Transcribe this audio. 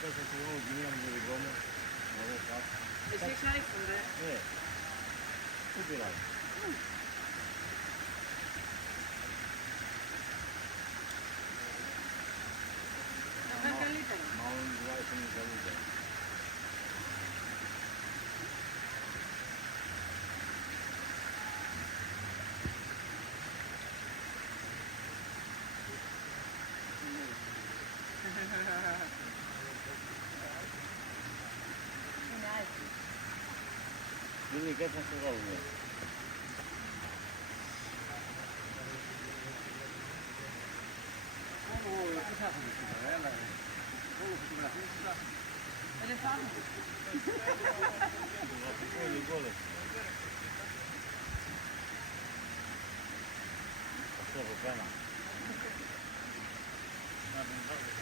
τόσο εγώ γίναμε το δικό μου. Εδώ κάτω. Εσύ ξέρεις τον ρε. Δεν πειράζει. Θα είναι καλύτερα. Μάλλον τουλάχιστον είναι καλύτερα. Είναι άσχη. Είναι και θα σε βγάλουμε. Τι θα έχουμε σήμερα, έλα. Όλο φωτογραφίες τι θα έχουμε. Δεν θα έχουμε. Γραφικό υλικό λες. Αυτό από πέρα. Να την βάλω.